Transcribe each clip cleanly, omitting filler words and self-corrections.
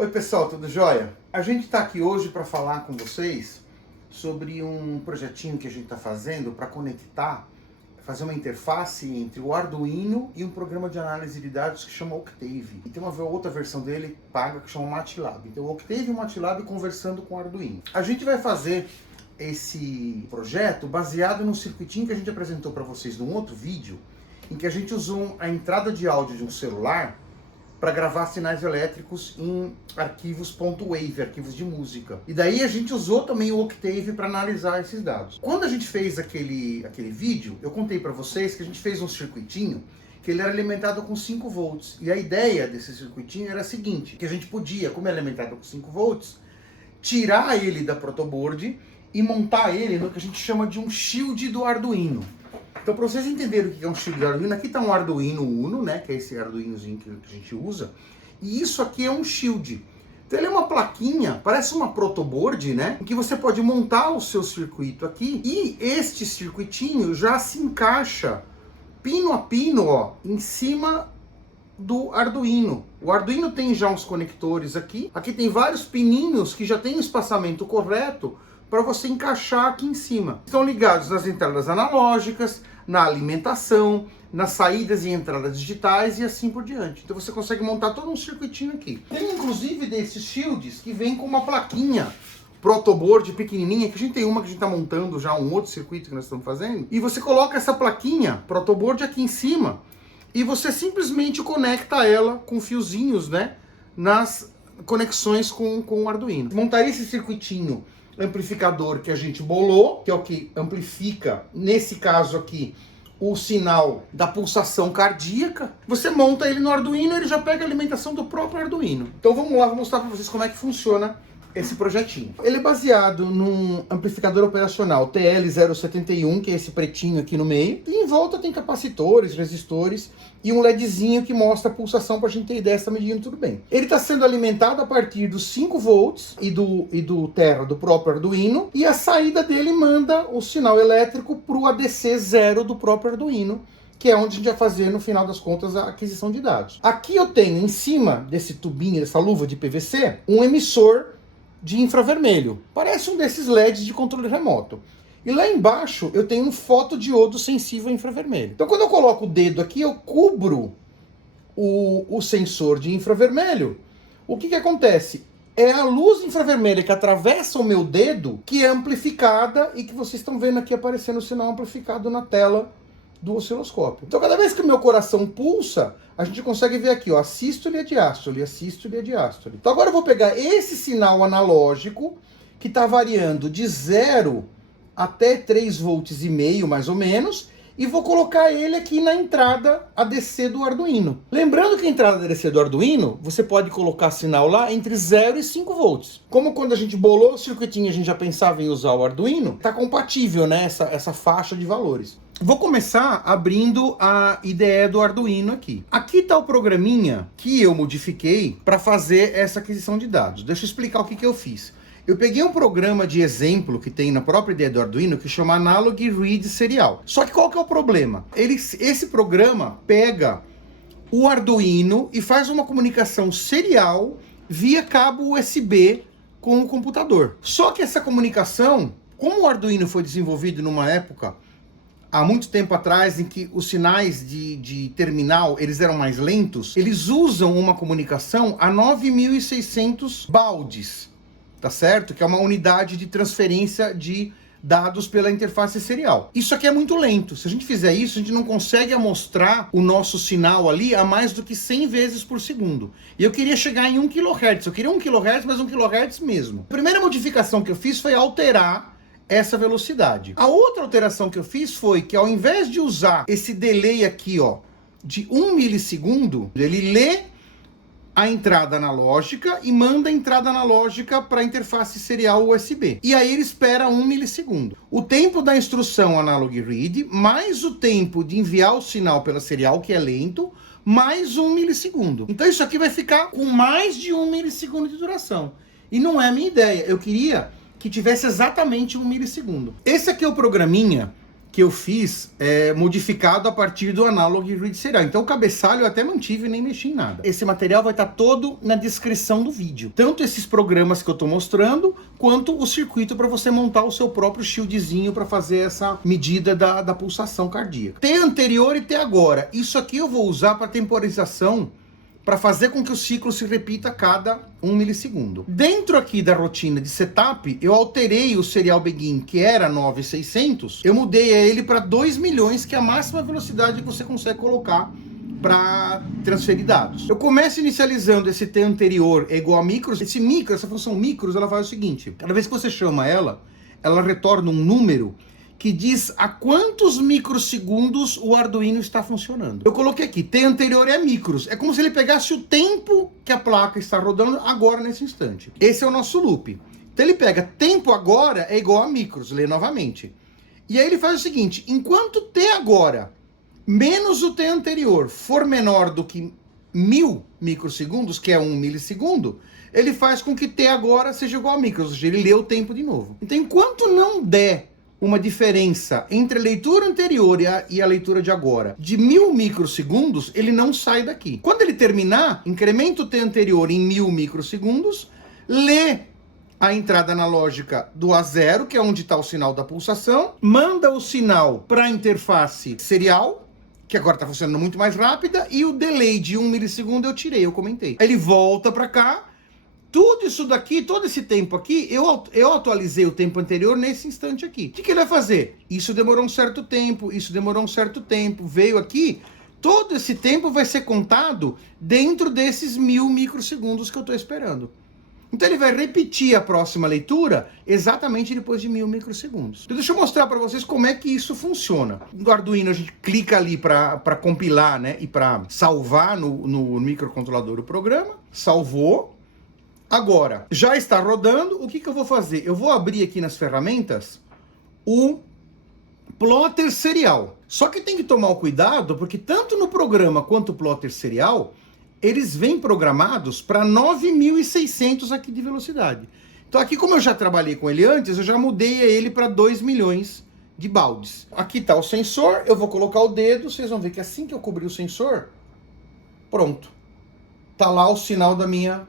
Oi pessoal, tudo jóia? A gente está aqui hoje para falar com vocês sobre um projetinho que a gente está fazendo para conectar, fazer uma interface entre o Arduino e um programa de análise de dados que chama Octave. E tem uma outra versão dele paga que chama MATLAB. Então o Octave e o MATLAB conversando com o Arduino. A gente vai fazer esse projeto baseado num circuitinho que a gente apresentou para vocês num outro vídeo, em que a gente usou a entrada de áudio de um celular para gravar sinais elétricos em arquivos .wave, arquivos de música. E daí a gente usou também o Octave para analisar esses dados. Quando a gente fez aquele vídeo, eu contei para vocês que a gente fez um circuitinho que ele era alimentado com 5 volts. E a ideia desse circuitinho era a seguinte, que a gente podia, como é alimentado com 5 volts, tirar ele da protoboard e montar ele no que a gente chama de um shield do Arduino. Então, para vocês entenderem o que é um shield do Arduino, aqui está um Arduino Uno, né, que é esse Arduinozinho que a gente usa, e isso aqui é um shield. Então, ele é uma plaquinha, parece uma protoboard, né, em que você pode montar o seu circuito aqui, e este circuitinho já se encaixa pino a pino, ó, em cima do Arduino. O Arduino tem já uns conectores aqui tem vários pininhos que já tem o espaçamento correto para você encaixar aqui em cima. Estão ligados nas entradas analógicas, na alimentação, nas saídas e entradas digitais e assim por diante. Então você consegue montar todo um circuitinho aqui. Tem inclusive desses shields que vem com uma plaquinha protoboard pequenininha, que a gente tem uma que a gente está montando já, um outro circuito que nós estamos fazendo, e você coloca essa plaquinha protoboard aqui em cima e você simplesmente conecta ela com fiozinhos, né, nas conexões com o Arduino. Montaria esse circuitinho amplificador que a gente bolou, que é o que amplifica, nesse caso aqui, o sinal da pulsação cardíaca. Você monta ele no Arduino e ele já pega a alimentação do próprio Arduino. Então vamos lá, vou mostrar para vocês como é que funciona esse projetinho. Ele é baseado num amplificador operacional TL071, que é esse pretinho aqui no meio, e em volta tem capacitores, resistores e um LEDzinho que mostra a pulsação para a gente ter ideia se está medindo tudo bem. Ele está sendo alimentado a partir dos 5 volts e do Terra, do próprio Arduino, e a saída dele manda o sinal elétrico para o ADC 0 do próprio Arduino, que é onde a gente vai fazer, no final das contas, a aquisição de dados. Aqui eu tenho, em cima desse tubinho, dessa luva de PVC, um emissor de infravermelho. Parece um desses LEDs de controle remoto. E lá embaixo eu tenho um fotodiodo sensível a infravermelho. Então quando eu coloco o dedo aqui, eu cubro o sensor de infravermelho. O que acontece? É a luz infravermelha que atravessa o meu dedo que é amplificada e que vocês estão vendo aqui aparecendo o sinal amplificado na tela do osciloscópio. Então cada vez que o meu coração pulsa, a gente consegue ver aqui, ó, a sístole e a diástole, a sístole e a diástole. Então agora eu vou pegar esse sinal analógico, que está variando de 0 até 3,5 volts mais ou menos, e vou colocar ele aqui na entrada ADC do Arduino. Lembrando que a entrada ADC do Arduino, você pode colocar sinal lá entre 0 e 5 volts. Como quando a gente bolou o circuitinho, a gente já pensava em usar o Arduino, está compatível, né, essa faixa de valores. Vou começar abrindo a IDE do Arduino aqui. Aqui está o programinha que eu modifiquei para fazer essa aquisição de dados. Deixa eu explicar o que eu fiz. Eu peguei um programa de exemplo que tem na própria IDE do Arduino que chama Analog Read Serial. Só que qual que é o problema? Esse programa pega o Arduino e faz uma comunicação serial via cabo USB com o computador. Só que essa comunicação, como o Arduino foi desenvolvido numa época há muito tempo atrás, em que os sinais de terminal eles eram mais lentos, eles usam uma comunicação a 9.600 baudes, tá certo? Que é uma unidade de transferência de dados pela interface serial. Isso aqui é muito lento. Se a gente fizer isso, a gente não consegue amostrar o nosso sinal ali a mais do que 100 vezes por segundo. E eu queria chegar em 1 kHz. Eu queria 1 kHz, mas 1 kHz mesmo. A primeira modificação que eu fiz foi alterar essa velocidade. A outra alteração que eu fiz foi que ao invés de usar esse delay aqui, ó, de 1 milissegundo, ele lê a entrada analógica e manda a entrada analógica para a interface serial USB. E aí ele espera 1 milissegundo. O tempo da instrução analog read, mais o tempo de enviar o sinal pela serial, que é lento, mais 1 milissegundo. Então isso aqui vai ficar com mais de 1 milissegundo de duração. E não é a minha ideia. Eu queria que tivesse exatamente 1 milissegundo. Esse aqui é o programinha que que eu fiz modificado a partir do Analog Read Serial. Então o cabeçalho eu até mantive e nem mexi em nada. Esse material vai estar todo na descrição do vídeo. Tanto esses programas que eu estou mostrando, quanto o circuito para você montar o seu próprio shieldzinho para fazer essa medida da pulsação cardíaca. T anterior e T agora. Isso aqui eu vou usar para temporização, para fazer com que o ciclo se repita a cada 1 milissegundo. Dentro aqui da rotina de setup, eu alterei o serial begin, que era 9.600, eu mudei ele para 2 milhões, que é a máxima velocidade que você consegue colocar para transferir dados. Eu começo inicializando esse T anterior é igual a micros. Essa função micros, ela faz o seguinte: cada vez que você chama ela retorna um número que diz a quantos microsegundos o Arduino está funcionando. Eu coloquei aqui, T anterior é micros. É como se ele pegasse o tempo que a placa está rodando agora, nesse instante. Esse é o nosso loop. Então ele pega tempo agora é igual a micros, lê novamente. E aí ele faz o seguinte: enquanto T agora menos o T anterior for menor do que 1000 microsegundos, que é 1 milissegundo, ele faz com que T agora seja igual a micros, ou seja, ele lê o tempo de novo. Então enquanto não der uma diferença entre a leitura anterior e a leitura de agora de 1000 microsegundos, ele não sai daqui. Quando ele terminar, incrementa o T anterior em 1000 microsegundos, lê a entrada analógica do A0, que é onde está o sinal da pulsação, manda o sinal para a interface serial, que agora está funcionando muito mais rápida, e o delay de 1 milissegundo eu tirei, eu comentei. Ele volta para cá. Tudo isso daqui, todo esse tempo aqui, eu atualizei o tempo anterior nesse instante aqui. O que ele vai fazer? Isso demorou um certo tempo, isso demorou um certo tempo, veio aqui. Todo esse tempo vai ser contado dentro desses 1000 microsegundos que eu estou esperando. Então ele vai repetir a próxima leitura exatamente depois de 1000 microsegundos. Então deixa eu mostrar para vocês como é que isso funciona. No Arduino a gente clica ali para compilar, né, e para salvar no microcontrolador o programa. Salvou. Agora, já está rodando, o que eu vou fazer? Eu vou abrir aqui nas ferramentas o plotter serial. Só que tem que tomar o cuidado, porque tanto no programa quanto o plotter serial, eles vêm programados para 9.600 aqui de velocidade. Então aqui, como eu já trabalhei com ele antes, eu já mudei ele para 2 milhões de baldes. Aqui está o sensor, eu vou colocar o dedo, vocês vão ver que assim que eu cobrir o sensor, pronto. Tá lá o sinal da minha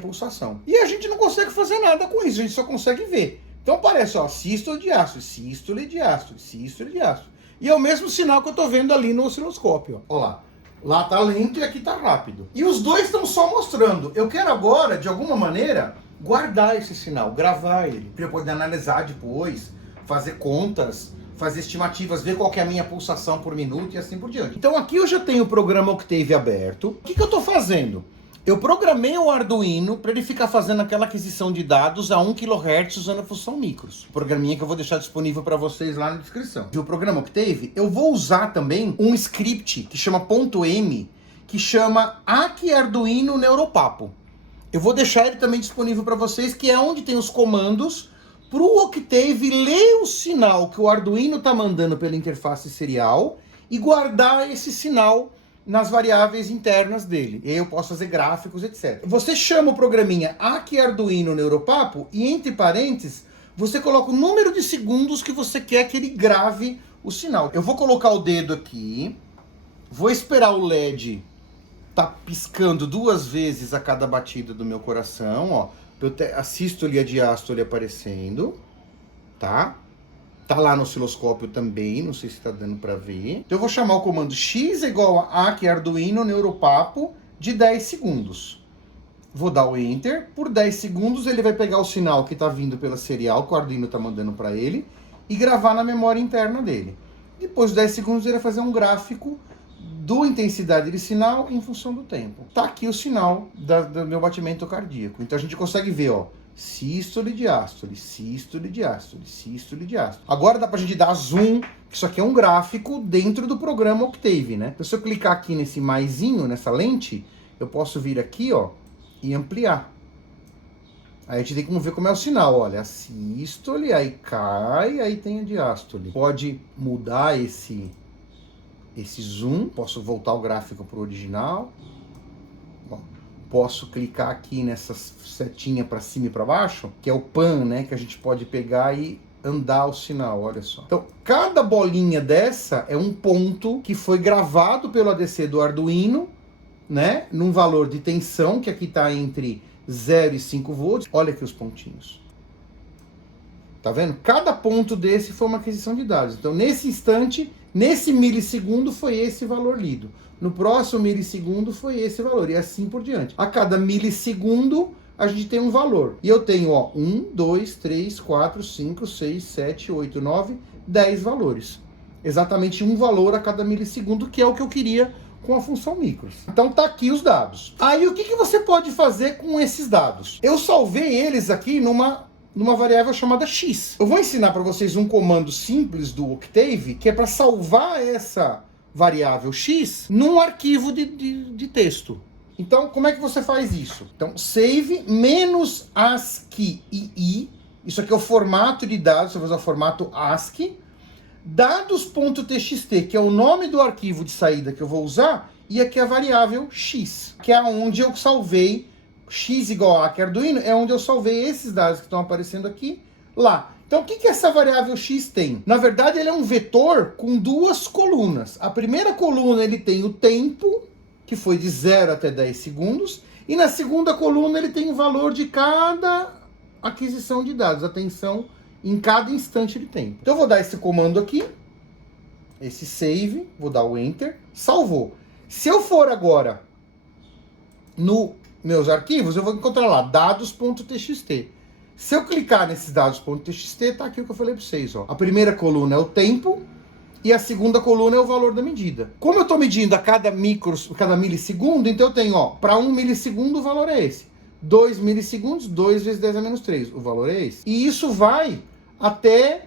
pulsação. E a gente não consegue fazer nada com isso, a gente só consegue ver. Então parece, ó, sístole, diástole, sístole, diástole, sístole, diástole. E é o mesmo sinal que eu tô vendo ali no osciloscópio, ó. Ó lá. Lá tá lento e aqui tá rápido. E os dois estão só mostrando. Eu quero agora, de alguma maneira, guardar esse sinal, gravar ele, para eu poder analisar depois, fazer contas, fazer estimativas, ver qual que é a minha pulsação por minuto e assim por diante. Então aqui eu já tenho o programa Octave aberto. O que eu tô fazendo? Eu programei o Arduino para ele ficar fazendo aquela aquisição de dados a 1 kHz usando a função micros. Programinha que eu vou deixar disponível para vocês lá na descrição. E o programa Octave, eu vou usar também um script que chama .m, que chama Aqui Arduino Neuropapo. Eu vou deixar ele também disponível para vocês, que é onde tem os comandos para o Octave ler o sinal que o Arduino está mandando pela interface serial e guardar esse sinal nas variáveis internas dele. E aí eu posso fazer gráficos, etc. Você chama o programinha Aqui Arduino Neuropapo e entre parênteses você coloca o número de segundos que você quer que ele grave o sinal. Eu vou colocar o dedo aqui, vou esperar o LED tá piscando 2 vezes a cada batida do meu coração, ó. A sístole e a diástole aparecendo, tá? Tá lá no osciloscópio também, não sei se tá dando para ver. Então eu vou chamar o comando x igual a Aqui Arduino Neuropapo de 10 segundos. Vou dar o Enter. Por 10 segundos ele vai pegar o sinal que tá vindo pela serial, que o Arduino tá mandando para ele, e gravar na memória interna dele. Depois de 10 segundos ele vai fazer um gráfico do intensidade de sinal em função do tempo. Tá aqui o sinal do meu batimento cardíaco. Então a gente consegue ver, ó, sístole, diástole, sístole, diástole, sístole, diástole. Agora dá pra gente dar zoom, que isso aqui é um gráfico dentro do programa Octave, né? Então se eu clicar aqui nesse maisinho, nessa lente, eu posso vir aqui, ó, e ampliar. Aí a gente tem como ver como é o sinal, olha, a sístole, aí cai, aí tem a diástole. Pode mudar esse zoom, posso voltar o gráfico pro original. Posso clicar aqui nessa setinha para cima e para baixo, que é o pan, né, que a gente pode pegar e andar o sinal, olha só. Então, cada bolinha dessa é um ponto que foi gravado pelo ADC do Arduino, né? Num valor de tensão, que aqui está entre 0 e 5 volts. Olha aqui os pontinhos. Tá vendo? Cada ponto desse foi uma aquisição de dados. Então, nesse instante, nesse milissegundo, foi esse valor lido. No próximo milissegundo, foi esse valor. E assim por diante. A cada milissegundo, a gente tem um valor. E eu tenho, ó, 1, 2, 3, 4, 5, 6, 7, 8, 9, 10 valores. Exatamente um valor a cada milissegundo, que é o que eu queria com a função micros. Então tá aqui os dados. Aí o que você pode fazer com esses dados? Eu salvei eles aqui numa variável chamada x. Eu vou ensinar para vocês um comando simples do Octave, que é para salvar essa variável x num arquivo de texto. Então, como é que você faz isso? Então, save menos ASCII i. Isso aqui é o formato de dados, você vai usar o formato ASCII. Dados.txt, que é o nome do arquivo de saída que eu vou usar, e aqui a variável x, que é onde eu salvei x igual a, que é Arduino, é onde eu salvei esses dados que estão aparecendo aqui, lá. Então, o que essa variável x tem? Na verdade, ele é um vetor com duas colunas. A primeira coluna, ele tem o tempo, que foi de 0 até 10 segundos, e na segunda coluna, ele tem o valor de cada aquisição de dados, atenção, em cada instante de tempo. Então, eu vou dar esse comando aqui, esse save, vou dar o enter, salvou. Se eu for agora no meus arquivos, eu vou encontrar lá dados.txt. Se eu clicar nesses dados.txt, tá aqui o que eu falei para vocês, ó. A primeira coluna é o tempo e a segunda coluna é o valor da medida. Como eu estou medindo a cada milissegundo, então eu tenho, ó, para 1 milissegundo o valor é esse. 2 milissegundos, 2 vezes 10 a menos 3, o valor é esse. E isso vai até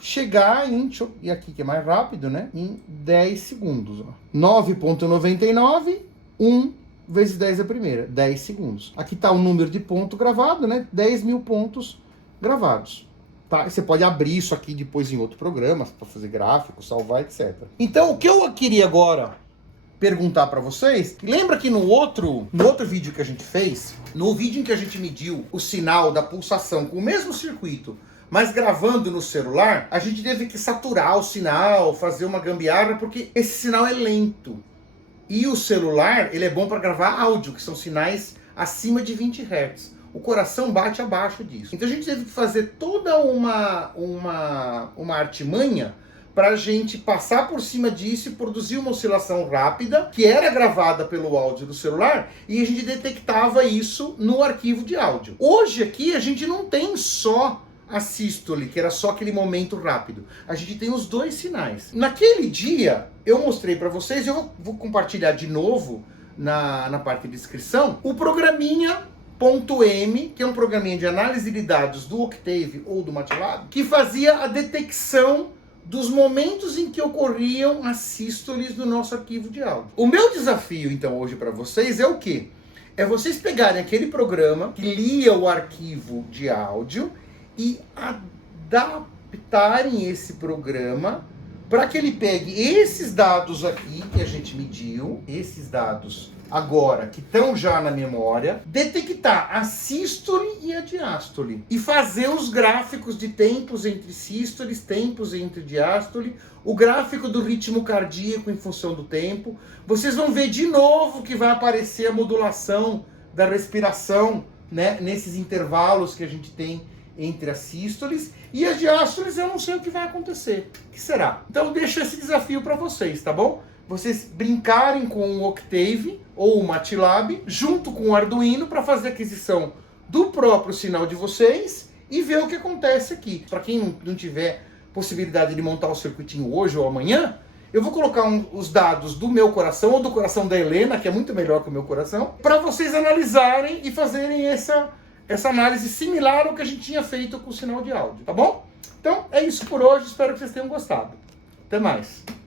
chegar em, deixa eu ir aqui que é mais rápido, né? Em 10 segundos, ó. 9,99, 1 vezes 10 a primeira, 10 segundos. Aqui está o número de ponto gravado, né? 10 mil pontos gravados. Tá? Você pode abrir isso aqui depois em outro programa, para fazer gráfico, salvar, etc. Então, o que eu queria agora perguntar para vocês, lembra que no outro vídeo que a gente fez, no vídeo em que a gente mediu o sinal da pulsação com o mesmo circuito, mas gravando no celular, a gente teve que saturar o sinal, fazer uma gambiarra, porque esse sinal é lento. E o celular, ele é bom para gravar áudio, que são sinais acima de 20 Hz. O coração bate abaixo disso. Então a gente teve que fazer toda uma artimanha para a gente passar por cima disso e produzir uma oscilação rápida, que era gravada pelo áudio do celular, e a gente detectava isso no arquivo de áudio. Hoje aqui a gente não tem só a sístole, que era só aquele momento rápido. A gente tem os dois sinais. Naquele dia, eu mostrei para vocês, eu vou compartilhar de novo na parte de descrição, o programinha.m, que é um programinha de análise de dados do Octave ou do MATLAB, que fazia a detecção dos momentos em que ocorriam as sístoles do nosso arquivo de áudio. O meu desafio, então, hoje para vocês é o quê? É vocês pegarem aquele programa que lia o arquivo de áudio e adaptarem esse programa para que ele pegue esses dados aqui que a gente mediu, esses dados agora que estão já na memória, detectar a sístole e a diástole e fazer os gráficos de tempos entre sístoles, tempos entre diástole, o gráfico do ritmo cardíaco em função do tempo. Vocês vão ver de novo que vai aparecer a modulação da respiração, né, nesses intervalos que a gente tem entre as sístoles, e as diástoles eu não sei o que vai acontecer. O que será? Então eu deixo esse desafio para vocês, tá bom? Vocês brincarem com o Octave ou o MATLAB junto com o Arduino para fazer a aquisição do próprio sinal de vocês e ver o que acontece aqui. Para quem não tiver possibilidade de montar o circuitinho hoje ou amanhã, eu vou colocar os dados do meu coração ou do coração da Helena, que é muito melhor que o meu coração, para vocês analisarem e fazerem essa análise similar ao que a gente tinha feito com o sinal de áudio, tá bom? Então, é isso por hoje, espero que vocês tenham gostado. Até mais!